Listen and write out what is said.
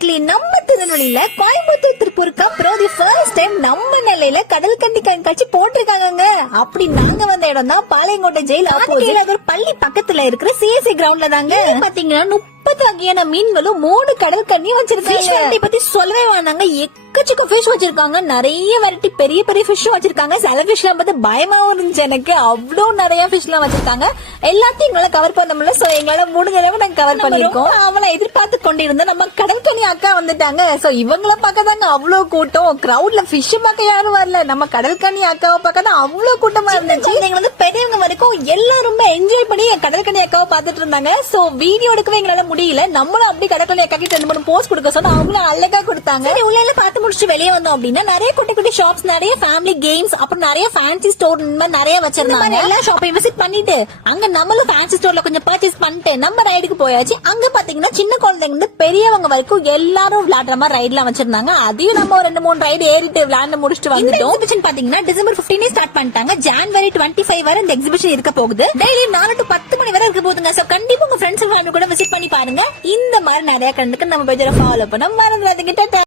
மக்களே, நம்ம திருநெல்வேலியில கோயம்புத்தூர் திருப்பூருக்கு அப்புறம் ஃபர்ஸ்ட் டைம் நம்ம நெல்லையில கடல் கண்டி கண்காட்சி போட்டிருக்காங்க. அப்படி நாங்க வந்த இடம் தான் பாளையங்கோட்டை ஜெயில் ஆப்போசிட் பள்ளி பக்கத்துல இருக்கிற சிஎஸ்சி கிரவுண்ட்ல தாங்க. பாத்தீங்கன்னா 30 வகையான மீன்களும் 3 கடல் கண்ணியும் வச்சிருக்காங்க. பத்தி சொல்லவே வேணாங்க, எக்கச்சக்க ஃபிஷ் வச்சிருக்காங்க. நிறைய வெரைட்டி பெரிய பெரிய ஃபிஷ் வச்சிருக்காங்க. சில ஃபிஷ் எல்லாம் பார்த்து பயமாவும் இருந்துச்சு எனக்கு. அவ்வளவு நிறைய ஃபிஷ் எல்லாம் வச்சிருக்காங்க. எல்லாத்தையும் எங்களால கவர் பண்ண முடியல. சோ எங்களால முடிஞ்ச அளவு நாங்க கவர் பண்ணிருக்கோம். அவளை எதிர்பார்த்து கொண்டிருந்த நம்ம கடல் கண்ணி அக்கா வந்துட்டாங்க. சோ இவங்கள பார்க்கதாங்க அவ்வளவு கூட்டம். கிரௌட்ல ஃபிஷ் பார்க்க யாரும் வரல, நம்ம கடல் கண்ணி அக்காவை பார்க்க தான் அவ்வளவு கூட்டமா இருந்துச்சு. வந்து பெரியவங்க வரைக்கும் எல்லாரும் ரொம்ப என்ஜாய் பண்ணி கடல் கண்ணி அக்காவை பார்த்துட்டு இருந்தாங்க. சோ வீடியோ எடுக்கவே எங்களால முடியல. நம்மளும் அப்படி கடல் கண்ணி அக்கா கிட்ட 2-3 போஸ்ட் கொடுக்க சொன்னா அவங்களும் அழகா கொடுத்தாங்க. உள்ள பார்த்து முடிச்சு வெளியே வந்தோம் அப்படின்னா நிறைய குட்டி குட்டி ஷாப்ஸ், நிறைய ஃபேமிலி கேம்ஸ், அப்புறம் நிறைய ஃபேன்சி ஸ்டோர் நிறைய வச்சிருந்தாங்க. எல்லா ஷாப்பையும் விசிட் பண்ணிட்டு அங்க நம்மளும் ஃபேன்சி ஸ்டோர்ல கொஞ்சம் பர்ச்சேஸ் பண்ணிட்டு நம்ம ரைடுக்கு போயாச்சு. அங்க பாத்தீங்கன்னா சின்ன குழந்தைங்க இருந்து பெரியவங்க வரைக்கும் எல்லாரும் விளையாடுற மாதிரி ரைட்லாம் வச்சிருந்தாங்க. அதையும் நம்ம 2-3 ரைடு ஏறிட்டு விளையாண்டு முடிச்சுட்டு வந்துட்டோம். எக்ஸிபிஷன் பாத்தீங்கன்னா டிசம்பர் 15 ஸ்டார்ட் பண்ணிட்டாங்க. ஜனவரி 25 வரை இந்த எக்ஸிபிஷன் இருக்க போகுது. டெய்லி 4 to 10 மணி வரை இருக்க போகுதுங்க. சோ கண்டிப்பா உங்க ஃப்ரெண்ட்ஸ் கூட விசிட் பண்ணி பாருங்க. இந்த மாதிரி நிறைய கண்டுக்கு நம்ம பேஜை ஃபாலோ பண்ண மறந்துடாதீங்க.